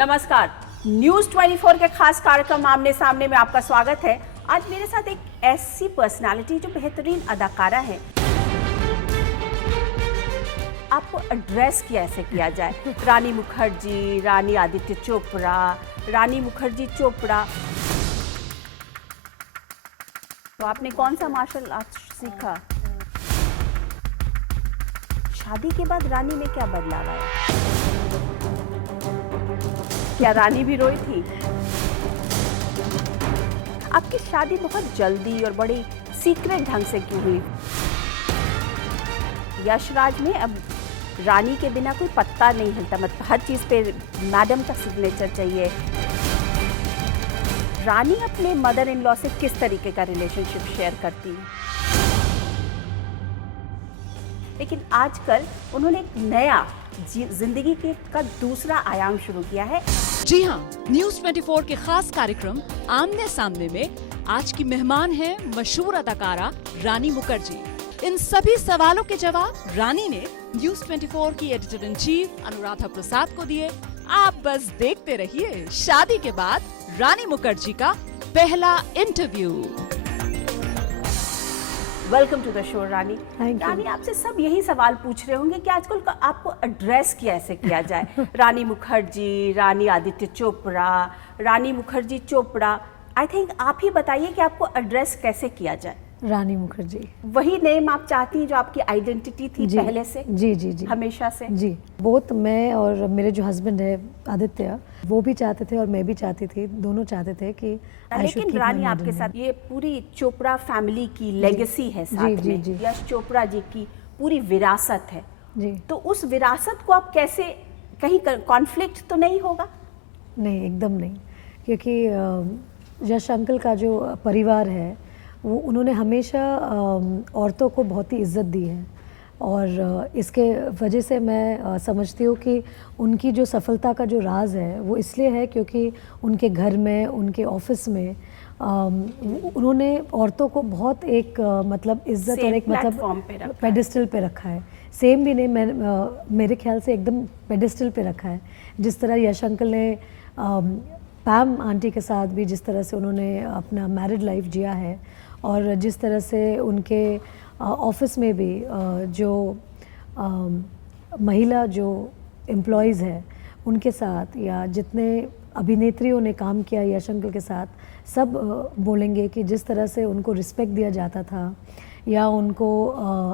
नमस्कार, न्यूज 24 के खास कार्यक्रम आमने सामने में आपका स्वागत है। आज मेरे साथ एक ऐसी पर्सनालिटी जो बेहतरीन अदाकारा है। आपको एड्रेस कैसे किया जाए? रानी मुखर्जी, रानी आदित्य चोपड़ा, रानी मुखर्जी चोपड़ा। तो आपने कौन सा मार्शल आर्ट सीखा? शादी के बाद रानी में क्या बदलाव आया? क्या रानी भी रोई थी? आपकी शादी बहुत जल्दी और बड़ी सीक्रेट ढंग से क्यों हुई? यशराज में अब रानी के बिना कोई पत्ता नहीं हिलता, मतलब हर चीज पे मैडम का सिग्नेचर चाहिए। रानी अपने मदर इन लॉ से किस तरीके का रिलेशनशिप शेयर करती है? लेकिन आजकल उन्होंने एक नया जिंदगी का दूसरा आयाम शुरू किया है। जी हाँ, न्यूज 24 के खास कार्यक्रम आमने सामने में आज की मेहमान हैं मशहूर अदाकारा रानी मुखर्जी। इन सभी सवालों के जवाब रानी ने न्यूज 24 की editor in chief Anuradha Prasad को दिए। आप बस देखते रहिए शादी के बाद रानी मुखर्जी का पहला interview. Welcome to the show Rani. Thank you. Rani, आपसे सब यही सवाल पूछ रहे होंगे कि आजकल का आपको एड्रेस कैसे किया जाए? रानी मुखर्जी, रानी आदित्य चोपड़ा, रानी मुखर्जी चोपड़ा। आई थिंक आप ही बताइए कि आपको एड्रेस कैसे किया जाए? रानी मुखर्जी। वही नेम आप चाहती हैं जो आपकी आइडेंटिटी थी जी, पहले से? जी जी जी, हमेशा से? जी। बहुत मैं और मेरे जो हस्बैंड है आदित्य, वो भी चाहते थे और मैं भी चाहती थी, दोनों चाहते थे कि I should लेकिन keep रानी, my आपके middle साथ name। ये पूरी चोपड़ा फैमिली की लेगेसी है साथ जी, में, जी। यश चोपड़ा जी की पूरी विरासत है। जी। तो उस विरासत को आप कैसे, कहीं कॉन्फ्लिक्ट तो नहीं होगा? नहीं, एकदम नहीं, क्योंकि यश अंकल का जो परिवार है वो उन्होंने हमेशा औरतों को बहुत ही इज्जत दी है और इसके वजह से मैं समझती हूँ कि उनकी जो सफलता का जो राज है वो इसलिए है क्योंकि उनके घर में, उनके ऑफिस में उन्होंने औरतों को बहुत एक मतलब इज्जत और एक मतलब पेडिस्टल पे रखा है। सेम भी नहीं, मैं मेरे ख्याल से एकदम पेडिस्टल पे रखा है। जिस तरह यश अंकल ने पैम आंटी के साथ भी जिस तरह से उन्होंने अपना मैरिड लाइफ जिया है और जिस तरह से उनके ऑफिस में भी जो महिला जो एम्प्लॉयज़ है उनके साथ या जितने अभिनेत्रियों ने काम किया यश अंकल के साथ, सब बोलेंगे कि जिस तरह से उनको रिस्पेक्ट दिया जाता था या उनको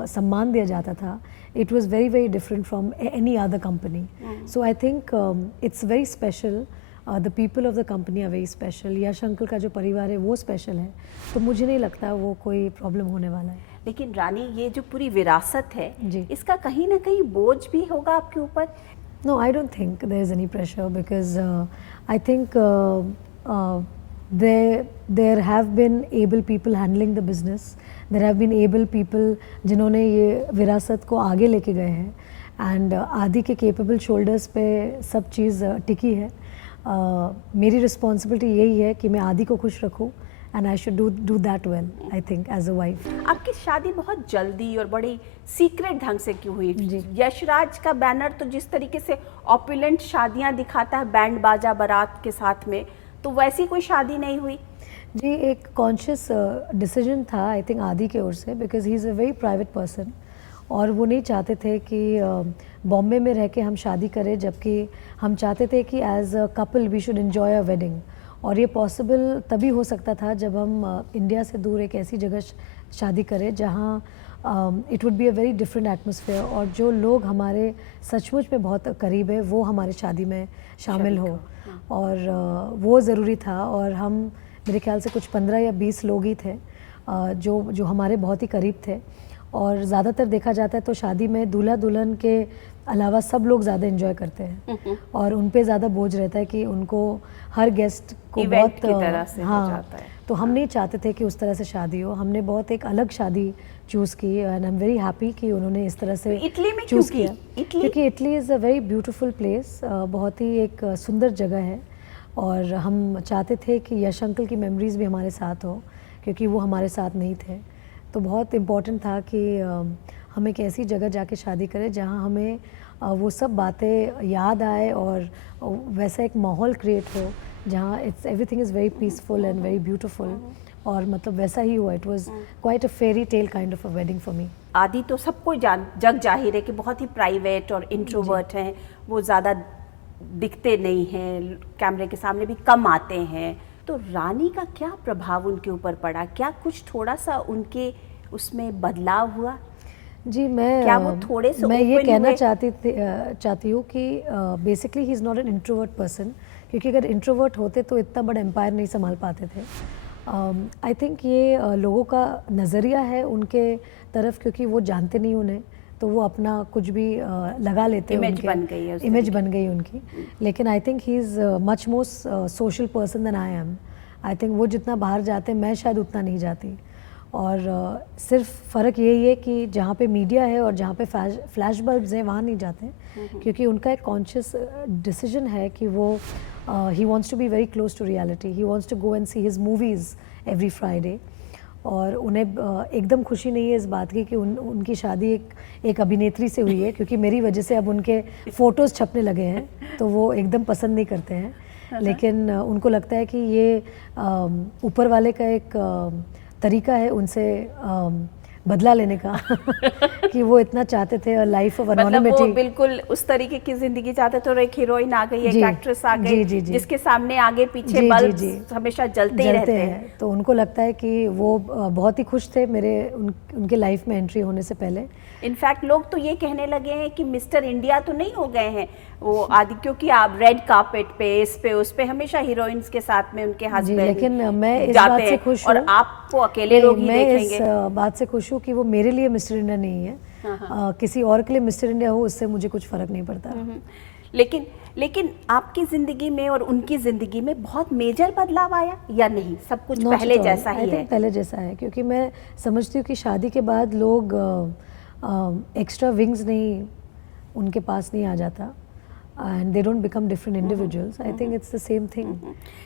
सम्मान दिया जाता था, it was very very different from any other company. So I think it's very special. The people of the company are very special. Yash uncle का जो परिवार है वो स्पेशल है, तो मुझे नहीं लगता वो कोई प्रॉब्लम होने वाला है। लेकिन रानी, ये जो पूरी विरासत है जी। इसका कहीं ना कहीं बोझ भी होगा आपके ऊपर? No, I don't think there is any pressure because I think there have been able people handling the business. There have been able people जिन्होंने ये विरासत को आगे लेके गए हैं एंड आदि के केपेबल शोल्डर्स पे सब चीज़ टिकी है। मेरी रिस्पॉन्सिबिलिटी यही है कि मैं आदि को खुश रखूँ and I should do that well, I think, as a wife. आपकी शादी बहुत जल्दी और बड़ी सीक्रेट ढंग से क्यों हुई? जी। यशराज का बैनर तो जिस तरीके से ऑपुलेंट शादियां दिखाता है बैंड बाजा बारात के साथ में, तो वैसी कोई शादी नहीं हुई? जी, एक कॉन्शियस डिसीजन था आई थिंक आदि की ओर से, because he is a very private person और वो नहीं चाहते थे कि बॉम्बे में रह के हम शादी करें, जबकि हम चाहते थे कि as a couple we should enjoy a wedding. और ये पॉसिबल तभी हो सकता था जब हम इंडिया से दूर एक ऐसी जगह शादी करें जहाँ it would be a very different atmosphere और जो लोग हमारे सचमुच में बहुत करीब है वो हमारी शादी में शामिल हो। और वो ज़रूरी था और हम, मेरे ख्याल से कुछ 15 या 20 लोग ही थे जो हमारे बहुत ही करीब थे। और ज़्यादातर देखा जाता है तो शादी में दूल्हा दुल्हन के अलावा सब लोग ज़्यादा एंजॉय करते हैं और उन पे ज़्यादा बोझ रहता है कि उनको हर गेस्ट को बहुत की तरह से हो जाता है। तो हम नहीं चाहते थे कि उस तरह से शादी हो। हमने बहुत एक अलग शादी चूज़ की and I am very happy कि उन्होंने इस तरह से इटली में चूज़ क्यों किया। की? क्योंकि Italy is a very beautiful place, बहुत ही एक सुंदर जगह है और हम चाहते थे कि यश अंकल की मेमोरीज़ भी हमारे साथ हो, क्योंकि वो हमारे साथ नहीं थे। तो बहुत इम्पोर्टेंट था कि हम एक ऐसी जगह जाके शादी करें जहाँ हमें वो सब बातें याद आए और वैसा एक माहौल क्रिएट हो जहाँ it's everything is very peaceful and very beautiful, और मतलब वैसा ही हुआ. It was quite a fairy tale kind of a wedding for me. आदि तो सबको जग जाहिर है कि बहुत ही प्राइवेट और इंट्रोवर्ट हैं, वो ज़्यादा दिखते नहीं हैं, कैमरे के सामने भी कम आते हैं. तो रानी का क्या प्रभाव उनके ऊपर पड़ा? क्या कुछ थोड़ा सा उनके उसमें बदलाव हुआ? जी, मैं क्या वो थोड़े से मैं ये open कहना हुए? चाहती हूँ कि basically he is not an introvert person, क्योंकि अगर इंट्रोवर्ट होते तो इतना बड़ा एम्पायर नहीं संभाल पाते थे. आई थिंक ये लोगों का नज़रिया है उनके तरफ, क्योंकि वो जानते नहीं उन्हें, तो वो अपना कुछ भी लगा लेते हैं. इमेज बन गई है उस इमेज बन गई उनकी. लेकिन I think he is much more social person than I am. I think वो जितना बाहर जाते हैं मैं शायद उतना नहीं जाती. और सिर्फ फ़र्क यही है कि जहाँ पे मीडिया है और जहाँ पे फ्लैश बल्ब्स हैं वहाँ नहीं जाते, क्योंकि उनका एक कॉन्शियस डिसीजन है कि वो he wants to be very close to reality. He wants to go and see his movies every Friday. और उन्हें एकदम खुशी नहीं है इस बात की कि उनकी शादी एक अभिनेत्री से हुई है, क्योंकि मेरी वजह से अब उनके फ़ोटोज़ छपने लगे हैं, तो वो एकदम पसंद नहीं करते हैं. लेकिन उनको लगता है कि ये ऊपर वाले का एक तरीका है उनसे बदला लेने का कि वो इतना चाहते थे लाइफ ऑफ मतलब एनोनिमिटी. वो बिल्कुल उस तरीके की जिंदगी चाहते थे, और एक हीरोइन आ गई, एक जी, एक्ट्रेस आ गई, जी, जी, जी. जिसके सामने आगे पीछे जी, बल्ब जी, जी. हमेशा जलते ही रहते हैं. तो उनको लगता है कि वो बहुत ही खुश थे उनके लाइफ में एंट्री होने से पहले. इनफैक्ट लोग तो ये कहने लगे हैं कि मिस्टर इंडिया तो नहीं हो गए हैं वो आदि, क्योंकि आप रेड कार्पेट पे इस पे उस पे हमेशा हीरोइंस के साथ में उनके जी, हस्बैंड लेकिन मैं इस जाते बात से हैं, खुश और हूँ. आपको अकेले लोग ही मैं देखेंगे. इस बात से खुश हूँ कि वो मेरे लिए मिस्टर इंडिया नहीं है. किसी और के लिए मिस्टर इंडिया हो, उससे मुझे कुछ फ़र्क नहीं पड़ता. लेकिन आपकी जिंदगी में और उनकी जिंदगी में बहुत मेजर बदलाव आया या नहीं? सब कुछ पहले जैसा ही है? पहले जैसा है, क्योंकि मैं समझती हूँ कि शादी के बाद लोग एक्स्ट्रा विंग्स नहीं उनके पास नहीं आ जाता, and they don't become different individuals. I think it's the same thing.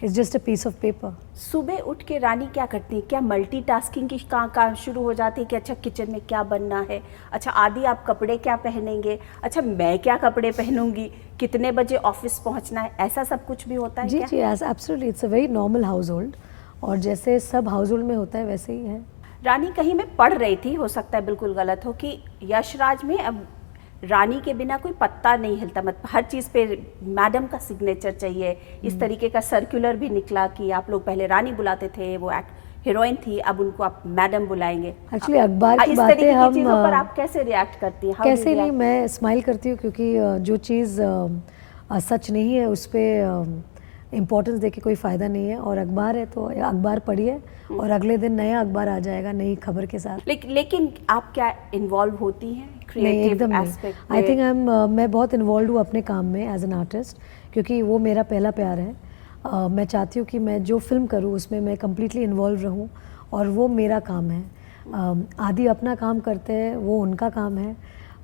It's just a piece of paper. सुबह उठ के रानी क्या करती है? क्या मल्टीटास्किंग की काम शुरू हो जाती है कि अच्छा किचन में क्या बनना है, अच्छा आदि आप कपड़े क्या पहनेंगे, अच्छा मैं क्या कपड़े पहनूंगी, कितने बजे ऑफिस पहुंचना है, ऐसा सब कुछ भी होता है जी क्या? जी, absolutely. It's a very normal household, और जैसे सब हाउस होल्ड में होता है वैसे ही है. रानी कहीं मैं पढ़ रही थी, हो सकता है बिल्कुल गलत हो, कि यशराज में अब रानी के बिना कोई पत्ता नहीं हिलता, मतलब हर चीज़ पे मैडम का सिग्नेचर चाहिए. इस तरीके का सर्कुलर भी निकला कि आप लोग पहले रानी बुलाते थे, वो हीरोइन थी, अब उनको आप मैडम बुलाएंगे. एक्चुअली अखबार की इस बातें तरीके की हम चीज़ों पर आप कैसे रिएक्ट करती हैं? How do you कैसे नहीं, react? मैं स्माइल करती हूँ, क्योंकि जो चीज़ सच नहीं है उस पर इम्पोर्टेंस दे के कोई फ़ायदा नहीं है. और अखबार है तो अखबार पढ़िए, और अगले दिन नया अखबार आ जाएगा नई खबर के साथ. लेकिन आप क्या इन्वॉल्व होती हैं नहीं, क्रिएटिव एकदम नहीं. एस्पेक्ट आई थिंक मैं बहुत इन्वॉल्व हूँ अपने काम में एज एन आर्टिस्ट, क्योंकि वो मेरा पहला प्यार है. मैं चाहती हूँ कि मैं जो फिल्म करूँ उसमें मैं कम्प्लीटली इन्वॉल्व रहूँ, और वो मेरा काम है. आदि अपना काम करते हैं, वो उनका काम है.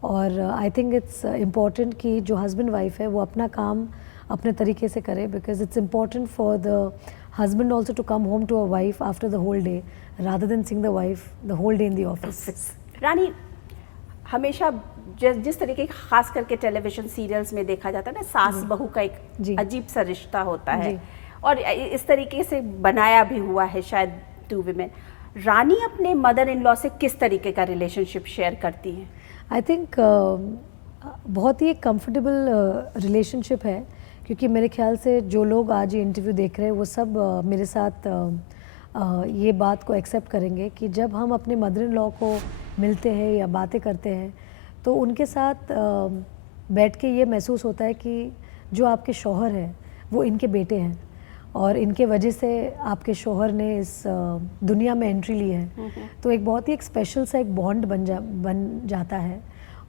और आई थिंक इट्स इम्पॉर्टेंट कि जो हस्बैंड वाइफ है वो अपना काम अपने तरीके से करे, because it's important for the husband also to come home to a wife after the whole day rather than seeing the wife the whole day in the office. रानी हमेशा जिस तरीके की खास करके टेलीविजन सीरियल्स में देखा जाता है ना, सास बहू का एक अजीब सा रिश्ता होता है, और इस तरीके से बनाया भी हुआ है शायद टू विमेन. रानी अपने मदर इन लॉ से किस तरीके का रिलेशनशिप शेयर करती हैं? आई थिंक बहुत ही एक कंफर्टेबल रिलेशनशिप है, क्योंकि मेरे ख्याल से जो लोग आज ये इंटरव्यू देख रहे हैं वो सब मेरे साथ ये बात को एक्सेप्ट करेंगे कि जब हम अपने मदर इन लॉ को मिलते हैं या बातें करते हैं तो उनके साथ बैठ के ये महसूस होता है कि जो आपके शौहर हैं वो इनके बेटे हैं, और इनके वजह से आपके शौहर ने इस दुनिया में एंट्री ली है. तो एक बहुत ही एक स्पेशल सा एक बॉन्ड बन जाता है.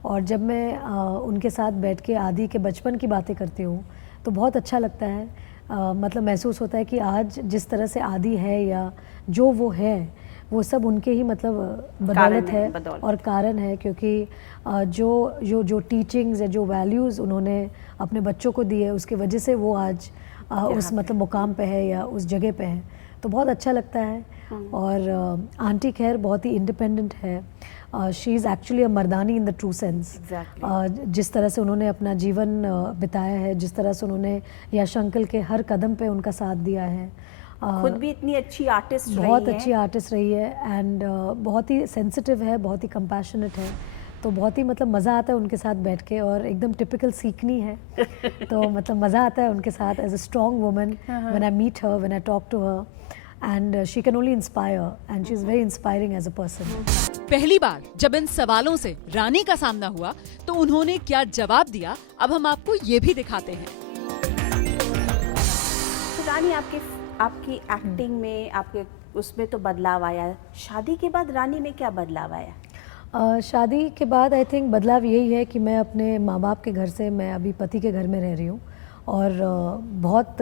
और जब मैं उनके साथ बैठ के आदि के बचपन की बातें करती हूँ तो बहुत अच्छा लगता है. मतलब महसूस होता है कि आज जिस तरह से आदि है या जो वो है वो सब उनके ही मतलब बदौलत है और कारण है, क्योंकि जो टीचिंग्स या जो वैल्यूज़ उन्होंने अपने बच्चों को दी है उसके वजह से वो आज उस मतलब मुकाम पे है या उस जगह पे है. तो बहुत अच्छा लगता है. और आंटी खैर बहुत ही इंडिपेंडेंट है. She is actually a Mardaani in the true sense. जिस तरह से उन्होंने अपना जीवन बिताया है, जिस तरह से उन्होंने यश अंकल के हर कदम पे उनका साथ दिया है। खुद भी इतनी अच्छी आर्टिस्ट रही बहुत है। अच्छी आर्टिस्ट रही है एंड बहुत ही सेंसिटिव है, बहुत ही कंपैशनेट है। तो बहुत ही मतलब मज़ा आता है उनके साथ बैठ के, और एकदम टिपिकल सीखनी है। तो मतलब मज़ा आता है उनके साथ as a strong woman when I meet her, when I talk to her, and she can only inspire and she is very inspiring as a person. पहली बार जब इन सवालों से रानी का सामना हुआ तो उन्होंने क्या जवाब दिया, अब हम आपको ये भी दिखाते हैं। तो रानी, आपकी एक्टिंग में, आपके उसमें तो बदलाव आया। शादी के बाद रानी में क्या बदलाव आया? शादी के बाद आई थिंक बदलाव यही है कि मैं अपने माँ बाप के घर से, मैं अभी पति के घर में रह रही हूँ, और बहुत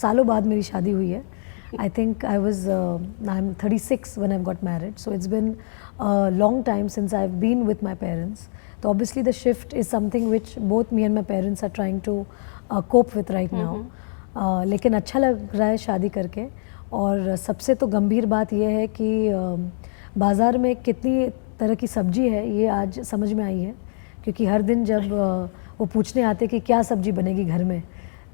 सालों बाद मेरी शादी हुई है। I think I am 36 when I got married, so it's been long time since I have been with my parents. तो obviously the shift is something which both me and my parents are trying to cope with right now. लेकिन अच्छा लग रहा है शादी करके। और सबसे तो गंभीर बात यह है कि बाज़ार में कितनी तरह की सब्जी है, ये आज समझ में आई है। क्योंकि हर दिन जब वो पूछने आते कि क्या सब्जी बनेगी घर में,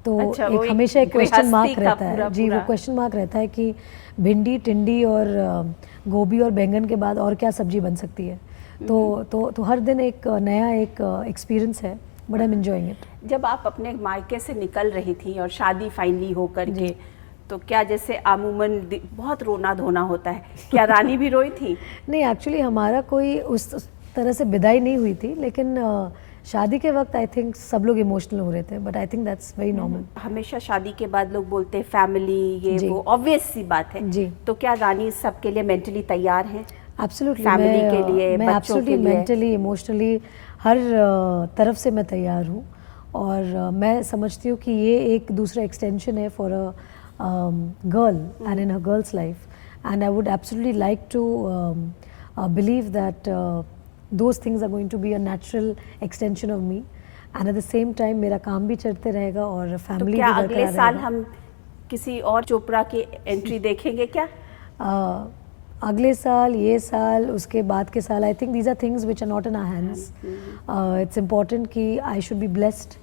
तो अच्छा, एक हमेशा एक क्वेश्चन मार्क रहता है। पूरा जी, वो क्वेश्चन मार्क रहता है कि भिंडी, टिंडी और गोभी और बैंगन के बाद और क्या सब्जी बन सकती है। तो हर दिन एक नया एक एक्सपीरियंस है, but I am enjoying it. जब आप अपने मायके से निकल रही थी और शादी फाइनली हो करके, तो क्या जैसे अमूमन बहुत रोना धोना होता है, क्या रानी भी रोई थी? नहीं, एक्चुअली हमारा कोई उस तरह से विदाई नहीं हुई थी, लेकिन शादी के वक्त आई थिंक सब लोग इमोशनल हो रहे थे, but I think that's very normal. हमेशा शादी के बाद लोग बोलते हैं फैमिली, ये वो ऑब्वियस सी बात है जी। तो क्या रानी सबके लिए मेंटली तैयार है? एब्सोल्युटली, फैमिली के लिए, मैं बच्चों के एब्सोल्युटली लिए? मेंटली, इमोशनली हर तरफ से मैं तैयार हूँ। और मैं समझती हूँ कि ये एक दूसरा एक्सटेंशन है for a girl and in her girl's life, and I would absolutely like to believe that those things are going to be a natural extension of me, and at the same time मेरा काम भी चलते रहेगा और तो family भी क्या बरकरार अगले साल रहेगा। हम किसी और चोपड़ा की एंट्री देखेंगे क्या? अगले साल, ये साल, उसके बाद के साल, I think these are things which are not in our hands. It's important कि I should be blessed,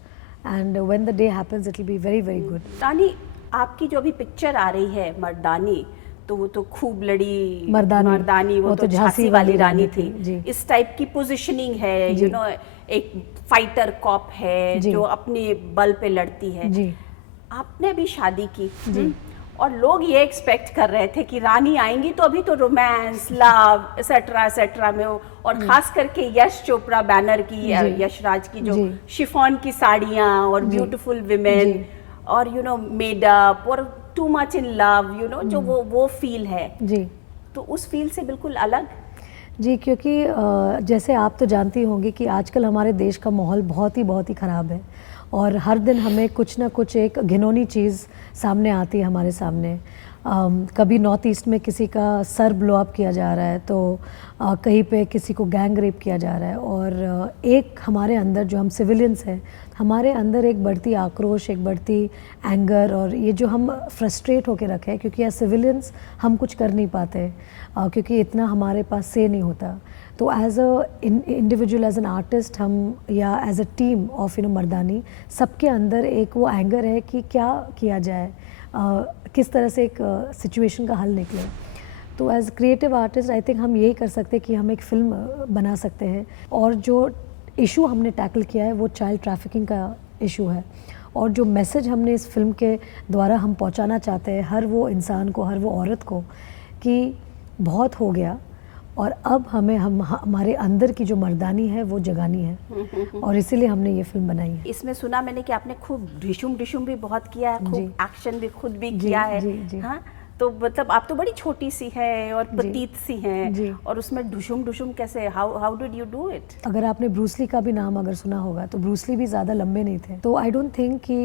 and when the day happens it will be very very good. Rani, आपकी जो अभी पिक्चर आ रही है मर्दानी, तो वो तो खूब लड़ी मर्दानी, वो तो झांसी वाली रानी थी। जी। इस टाइप की पोजीशनिंग है, यू नो, एक फाइटर कॉप है जो अपने बल पे लड़ती है। जी। आपने अभी शादी की और लोग ये एक्सपेक्ट कर रहे थे कि रानी आएंगी तो अभी तो रोमांस, लव एसेट्रा एसेट्रा में हो, और खास करके यश चोपड़ा बैनर की, यशराज की जो शिफॉन की साड़ियाँ और ब्यूटीफुल विमेन और यू नो मेडअप और too much in love, you know, जो वो फील है जी, तो उस फील से बिल्कुल अलग। जी, क्योंकि जैसे आप तो जानती होंगी कि आजकल हमारे देश का माहौल बहुत ही ख़राब है, और हर दिन हमें कुछ ना कुछ एक घिनौनी चीज़ सामने आती है हमारे सामने। कभी नॉर्थ ईस्ट में किसी का सर ब्लो अप किया जा रहा है, तो कहीं पे किसी को गैंग रेप किया जा रहा है, और एक हमारे अंदर जो हम सिविलियंस हैं, हमारे अंदर एक बढ़ती आक्रोश, एक बढ़ती एंगर, और ये जो हम फ्रस्ट्रेट होकर रखे हैं क्योंकि एज सिविलियंस हम कुछ कर नहीं पाते, क्योंकि इतना हमारे पास से नहीं होता। तो as a individual, as an artist, हम या as a team of Mardaani, सबके अंदर एक वो एंगर है कि क्या किया जाए, किस तरह से एक सिचुएशन का हल निकले। तो as creative artist I think हम यही कर सकते हैं कि हम एक फ़िल्म बना सकते हैं, और जो इशू हमने टैकल किया है वो चाइल्ड ट्रैफिकिंग का इशू है, और जो मैसेज हमने इस फिल्म के द्वारा हम पहुंचाना चाहते हैं हर वो इंसान को, हर वो औरत को, कि बहुत हो गया और अब हमें हमारे अंदर की जो मर्दानी है वो जगानी है, और इसीलिए हमने ये फिल्म बनाई है। इसमें सुना मैंने कि आपने खूब ढिशुम भी बहुत किया है, खूब एक्शन भी खुद भी किया है। जी। हाँ, तो मतलब आप तो बड़ी छोटी सी है और petite सी हैं, और उसमें ढुशुम कैसे, how did you do it? अगर आपने ब्रूसली का भी नाम अगर सुना होगा, तो ब्रूसली भी ज़्यादा लंबे नहीं थे। तो आई डोंट थिंक कि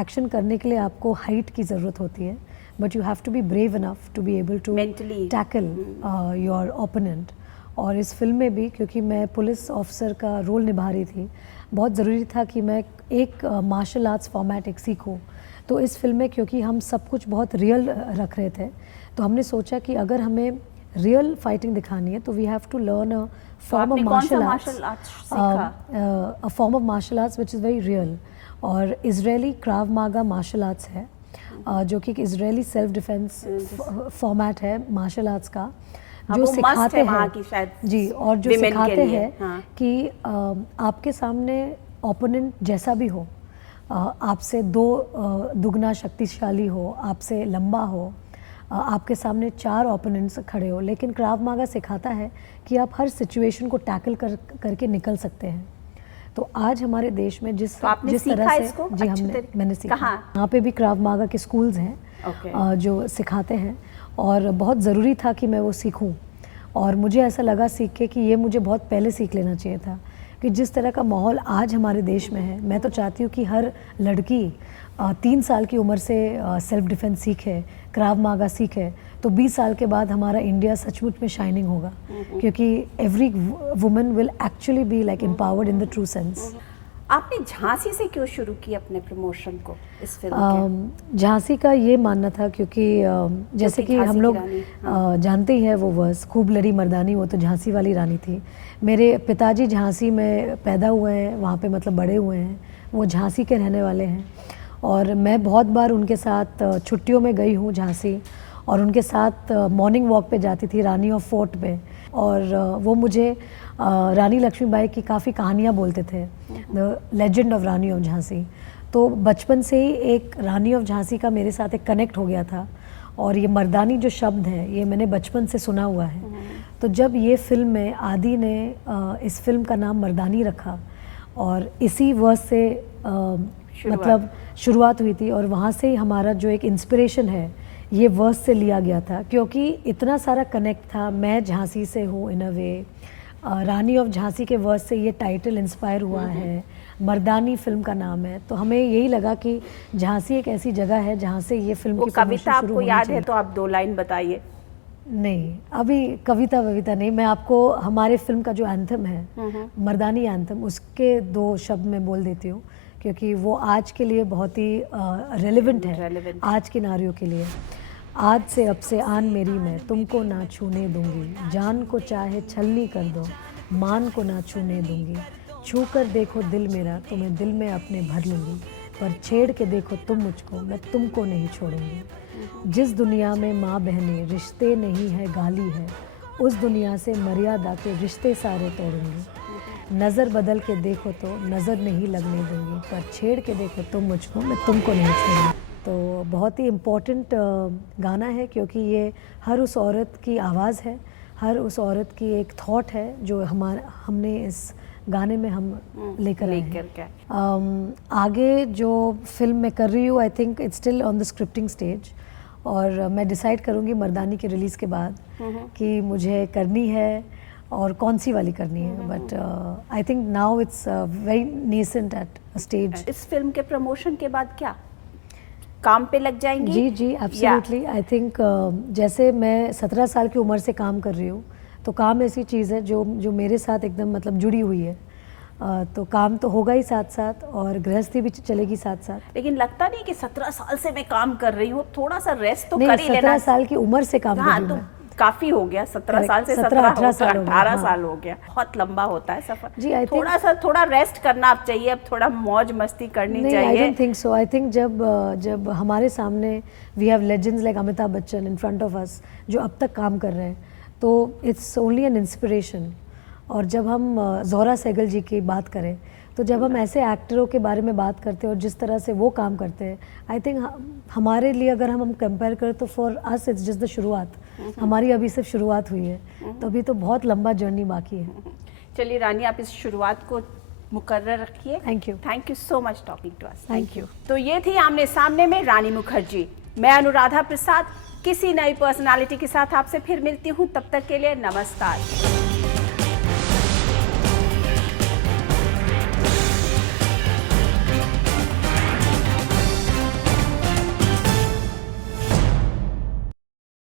एक्शन करने के लिए आपको हाइट की ज़रूरत होती है, but you have to be brave enough to be able to tackle your opponent. और इस फिल्म में भी, क्योंकि मैं पुलिस ऑफिसर का रोल निभा रही थी, बहुत ज़रूरी था कि मैं एक मार्शल आर्ट्स फॉर्मेट एक सीखूँ। तो इस फिल्म में क्योंकि हम सब कुछ बहुत रियल रख रहे थे, तो हमने सोचा कि अगर हमें रियल फाइटिंग दिखानी है तो we have to learn a form of आपने कौन सा मार्शल मार्शल आर्ट्स, आर्ट्स सीखा? A form of martial arts which is very real, और Israeli Krav Maga martial arts है, जो कि एक इजरायली सेल्फ डिफेंस फॉर्मेट है मार्शल आर्ट्स का, हाँ, जो वो must सिखाते है वहाँ हैं की शायद जी, और जो women के सिखाते लिए, हैं हाँ। कि आपके सामने ओपोनेंट जैसा भी हो, आपसे दुगना शक्तिशाली हो, आपसे लंबा हो, आपके सामने 4 ओपोनेंट्स खड़े हो, लेकिन क्राव मागा सिखाता है कि आप हर सिचुएशन को टैकल करके निकल सकते हैं। तो आज हमारे देश में जिस तो आपने जिस तरह सीखा से इसको जी अच्छे मैंने सीखा। कहाँ? यहाँ पे भी क्राव मागा के स्कूल्स हैं Okay. जो सिखाते हैं, और बहुत ज़रूरी था कि मैं वो सीखूं, और मुझे ऐसा लगा सीख के कि ये मुझे बहुत पहले सीख लेना चाहिए था कि जिस तरह का माहौल आज हमारे देश में है, मैं तो चाहती हूँ कि हर लड़की 3 साल की उम्र से सेल्फ डिफेंस सीखे, क्राव मागा सीखे, तो 20 साल के बाद हमारा इंडिया सचमुच में शाइनिंग होगा, क्योंकि every woman will actually be like empowered in the true sense. आपने झांसी से क्यों शुरू किया अपने प्रमोशन को इस फिल्म के? झांसी का ये मानना था क्योंकि जैसे कि झांसी हम की लोग रानी, जानते ही है वो वर्स, खूब लड़ी मर्दानी, वो तो झांसी वाली रानी थी। मेरे पिताजी झांसी में पैदा हुए हैं, वहाँ पे मतलब बड़े हुए हैं, वो झांसी के रहने वाले हैं, और मैं बहुत बार उनके साथ छुट्टियों में गई हूँ झांसी, और उनके साथ मॉर्निंग वॉक पे जाती थी रानी ऑफ फोर्ट पे, और वो मुझे रानी लक्ष्मीबाई की काफ़ी कहानियाँ बोलते थे, the legend of Rani of Jhansi. तो बचपन से ही एक रानी ऑफ झांसी का मेरे साथ एक कनेक्ट हो गया था, और ये मर्दानी जो शब्द है ये मैंने बचपन से सुना हुआ है। तो जब ये फिल्म में आदि ने इस फिल्म का नाम मर्दानी रखा, और इसी वर्ड से मतलब शुरुआत हुई थी, और वहाँ से ही हमारा जो एक इंस्पिरेशन है ये वर्ड से लिया गया था, क्योंकि इतना सारा कनेक्ट था। मैं झांसी से हूँ इन अ वे, रानी ऑफ झांसी के वर्ड से ये टाइटल इंस्पायर हुआ है, मर्दानी फिल्म का नाम है, तो हमें यही लगा कि झांसी एक ऐसी जगह है जहाँ से ये फिल्म वो की प्रमोशन कविता शुरू आपको होनी याद चाहिए। है तो आप 2 लाइन बताइए। नहीं, अभी कविता नहीं, मैं आपको हमारे फिल्म का जो एंथम है, मर्दानी एंथम, उसके 2 शब्द में बोल देती हूँ, क्योंकि वो आज के लिए बहुत ही रेलेवेंट है, आज की नारियों के लिए। आज से अब से आन मेरी मैं तुमको ना छूने दूंगी, जान को चाहे छलनी कर दो, मान को ना छूने दूंगी, छू कर देखो दिल मेरा, तुम्हें दिल में अपने भर लूंगी, पर छेड़ के देखो तुम मुझको, मैं तुमको नहीं छोड़ूंगी। जिस दुनिया में माँ बहनें रिश्ते नहीं है गाली है, उस दुनिया से मर्यादा के रिश्ते सारे तोड़ूंगी। नज़र बदल के देखो तो नज़र नहीं लगने दूंगी, पर छेड़ के देखो तुम मुझको, मैं तुमको नहीं छोड़ूंगी। तो बहुत ही इम्पोर्टेंट गाना है, क्योंकि ये हर उस औरत की आवाज़ है, हर उस औरत की एक थॉट है जो हमने इस गाने में हम लेकर आए हैं। आगे जो फिल्म मैं कर रही हूँ, आई think it's still on the scripting stage, और मैं डिसाइड करूँगी मर्दानी के रिलीज़ के बाद कि मुझे करनी है और कौन सी वाली करनी है, but I think now it's very nascent at stage. इस फिल्म के प्रमोशन के बाद क्या काम पे लग जाएंगी? जी एब्सोल्युटली। आई थिंक जैसे मैं 17 साल की उम्र से काम कर रही हूँ, तो काम ऐसी चीज़ है जो मेरे साथ एकदम मतलब जुड़ी हुई है, तो काम तो होगा ही साथ साथ, और गृहस्थी भी चलेगी साथ साथ। लेकिन लगता नहीं कि 17 साल से मैं काम कर रही हूँ, थोड़ा सा रेस्ट तो नहीं, कर ही लेना। 17 साल की उम्र से काम कर हाँ, रही तो हूँ मैं। काफी हो गया, 17 साल से 17-18 साल हो गया, 18 हाँ। साल हो गया, बहुत लंबा होता है सफर जी, I think- थोड़ा रेस्ट करना आप चाहिए, अब थोड़ा मौज मस्ती करनी नहीं, आई चाहिए। Don't think so. I think जब हमारे सामने we have legends like Amitabh Bachchan in front of us जो अब तक काम कर रहे हैं, तो इट्स ओनली एन इंस्पिरेशन। और जब हम ज़ोहरा सहगल जी की बात करें, तो जब हम ऐसे एक्टरों के बारे में बात करते हैं और जिस तरह से वो काम करते हैं, आई थिंक हमारे लिए अगर हम कंपेयर करें तो for us it's just the शुरुआत। हमारी अभी सिर्फ शुरुआत हुई है, तो अभी तो बहुत लंबा जर्नी बाकी है। चलिए रानी, आप इस शुरुआत को मुकर्रर रखिए। Thank you so much talking to us. Thank you. तो ये थी आमने सामने में रानी मुखर्जी। मैं अनुराधा प्रसाद किसी नई पर्सनालिटी के साथ आपसे फिर मिलती हूँ, तब तक के लिए नमस्कार।